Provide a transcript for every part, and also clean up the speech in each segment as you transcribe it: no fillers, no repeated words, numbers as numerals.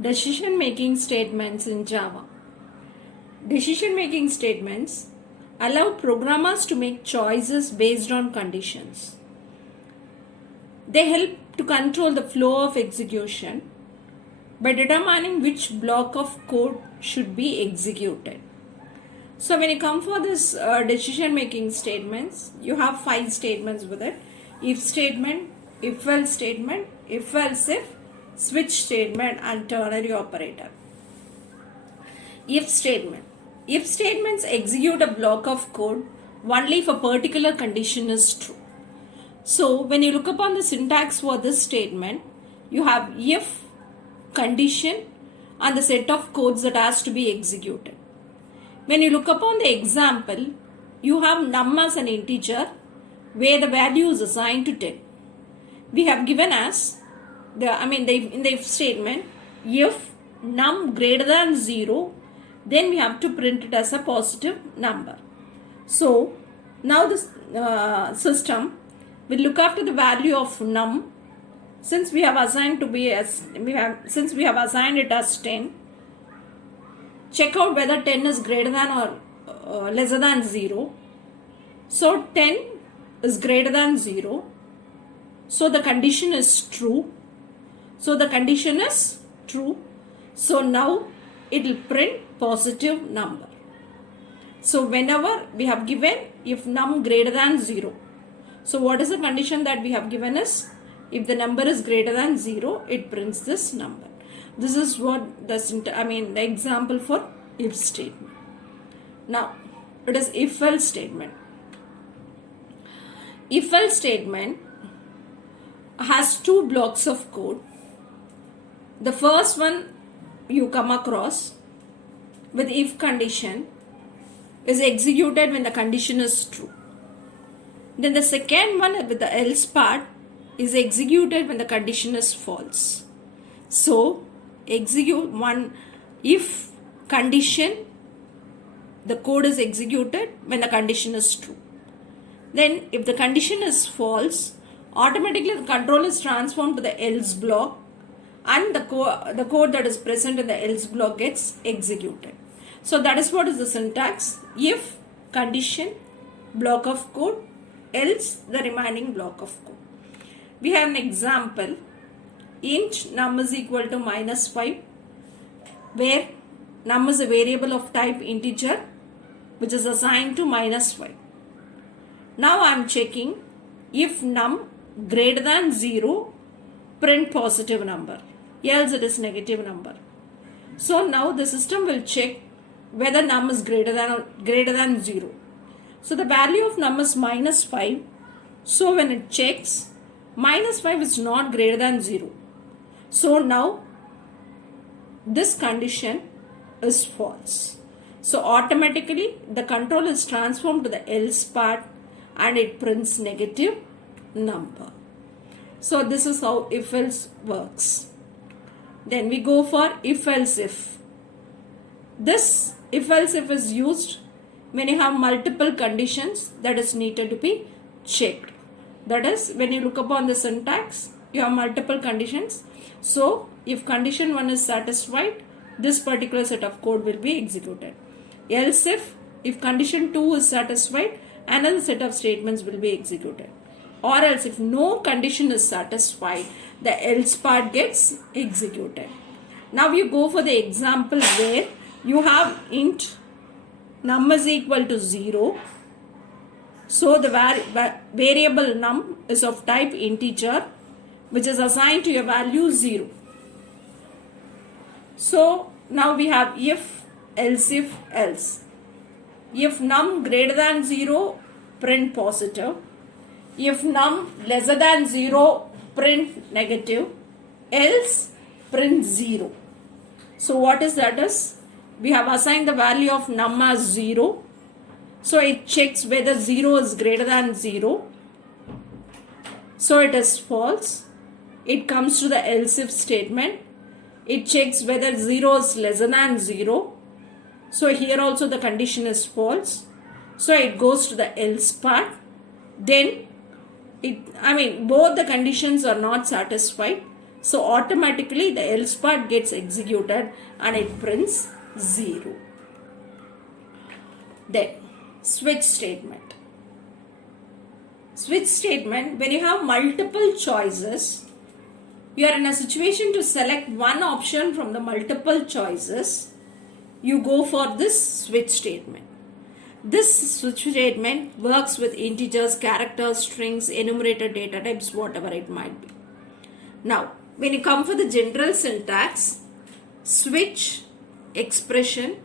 Decision making statements in Java. Decision making statements allow programmers to make choices based on conditions. They help to control the flow of execution by determining which block of code should be executed. So when you come for this decision making statements, you have 5 statements with it. If statement, if else statement, if else if, switch statement and ternary operator. If statement. If statements execute a block of code only if a particular condition is true. So when you look upon the syntax for this statement, you have if, condition and the set of codes that has to be executed. When you look upon the example, you have num as an integer where the value is assigned to 10. We have given as in the if statement, if num greater than 0, then we have to print it as a positive number. So now this system will look after the value of num. Since we have assigned it as 10, check out whether 10 is greater than or lesser than 0. So 10 is greater than 0. So the condition is true. So now it will print positive number. So whenever we have given if num greater than 0. So what is the condition that we have given is if the number is greater than 0, it prints this number. This is what the example for if statement. Now it is if else statement. If else statement has 2 blocks of code. The first one you come across with if condition is executed when the condition is true. Then the second one with the else part is executed when the condition is false. So execute one if condition, the code is executed when the condition is true. Then if the condition is false, automatically the control is transformed to the else block and the code that is present in the else block gets executed. So that is what is the syntax. If condition, block of code, else the remaining block of code. We have an example. Int num is equal to -5, where num is a variable of type integer which is assigned to -5. Now I am checking if num greater than 0, print positive number, else it is negative number. So now the system will check whether num is greater than 0. So the value of num is -5. So when it checks, -5 is not greater than 0. So now this condition is false. So automatically the control is transformed to the else part and it prints negative number. So this is how if else works. Then we go for if else if. This if else if is used when you have multiple conditions that is needed to be checked. That is, when you look upon the syntax, you have multiple conditions. So if condition 1 is satisfied, this particular set of code will be executed. Else if condition 2 is satisfied, another set of statements will be executed. Or else if no condition is satisfied, the else part gets executed. Now you go for the example where you have int num is equal to 0. So the variable num is of type integer which is assigned to your value 0. So now we have if else. If num greater than 0, print positive. If num lesser than 0, print negative. Else print 0. So what is that is? We have assigned the value of num as 0. So it checks whether 0 is greater than 0. So it is false. It comes to the else if statement. It checks whether 0 is lesser than 0. So here also the condition is false. So it goes to the else part. Then both the conditions are not satisfied. So automatically the else part gets executed and it prints 0. Then switch statement. Switch statement, when you have multiple choices, you are in a situation to select one option from the multiple choices, you go for this switch statement. This switch statement works with integers, characters, strings, enumerated data types, whatever it might be. Now, when you come for the general syntax, switch, expression,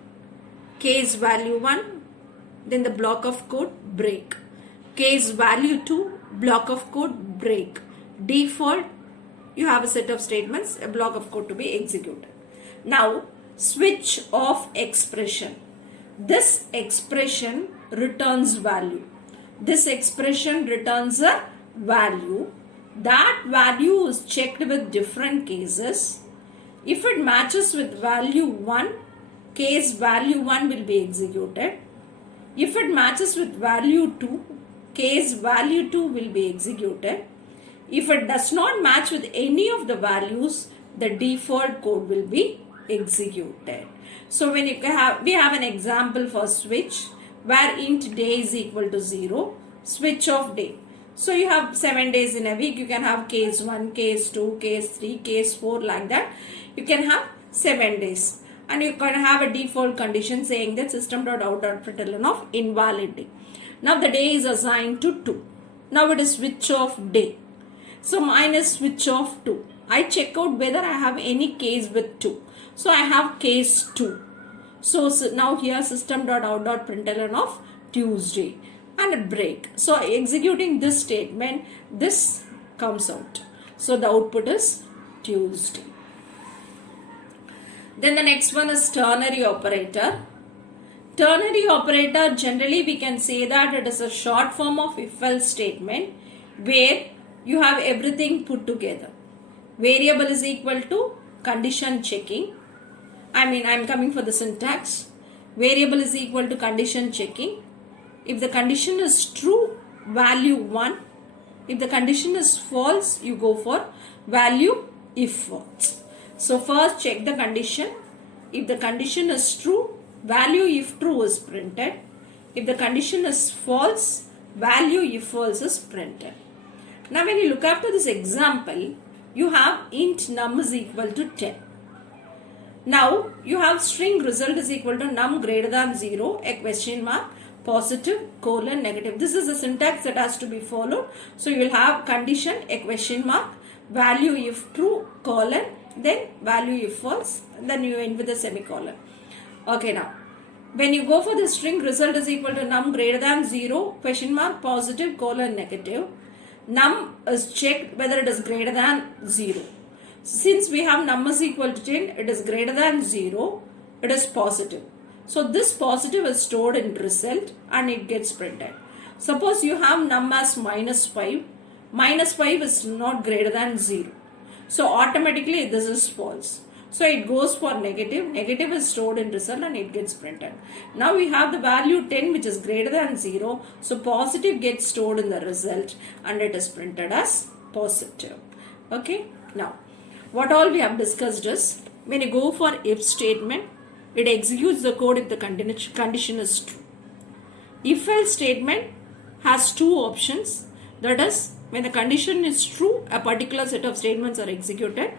case value 1, then the block of code, break. Case value 2, block of code, break. Default, you have a set of statements, a block of code to be executed. Now, switch of expression. This expression returns value. This expression returns a value. That value is checked with different cases. If it matches with value 1, case value 1 will be executed. If it matches with value 2, case value 2 will be executed. If it does not match with any of the values, the default code will be executed. So when we have an example for switch where int day is equal to 0, switch of day. So you have 7 days in a week, you can have case 1, case 2, case 3, case 4, like that. You can have 7 days. And you can have a default condition saying that system.out.println of invalid day. Now the day is assigned to 2. Now it is switch of day. So mine is switch of 2. I check out whether I have any case with 2. So I have case 2. So now here system.out.println of Tuesday and a break. So executing this statement, this comes out. So the output is Tuesday. Then the next one is ternary operator. Ternary operator, generally we can say that it is a short form of if-else statement where you have everything put together. Variable is equal to condition checking. I'm coming for the syntax. Variable is equal to condition checking. If the condition is true, value 1. If the condition is false, you go for value if false. So first check the condition. If the condition is true, value if true is printed. If the condition is false, value if false is printed. Now when you look after this example, you have int num is equal to 10. Now you have string result is equal to num greater than 0, a question mark, positive, colon, negative. This is the syntax that has to be followed. So you will have condition, a question mark, value if true, colon, then value if false, then you end with a semicolon. Okay, now when you go for the string result is equal to num greater than 0, question mark, positive, colon, negative. Num is checked whether it is greater than 0. Since we have num is equal to 10, it is greater than 0, it is positive. So this positive is stored in result and it gets printed. Suppose you have num as minus 5. Minus 5 is not greater than 0. So automatically this is false. So it goes for negative. Negative is stored in result and it gets printed. Now we have the value 10 which is greater than 0. So positive gets stored in the result and it is printed as positive. Okay. Now what all we have discussed is when you go for if statement, it executes the code if the condition is true. If else statement has two options. That is, when the condition is true, a particular set of statements are executed,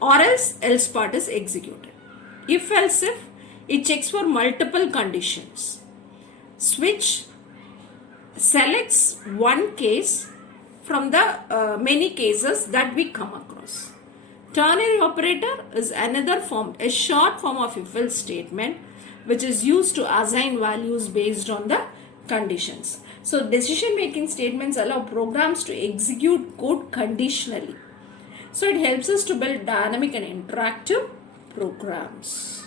or else part is executed. If else if, it checks for multiple conditions. Switch selects one case from the many cases that we come across. Ternary operator is another form, a short form of if-else statement which is used to assign values based on the conditions. So decision-making statements allow programs to execute code conditionally. So it helps us to build dynamic and interactive programs.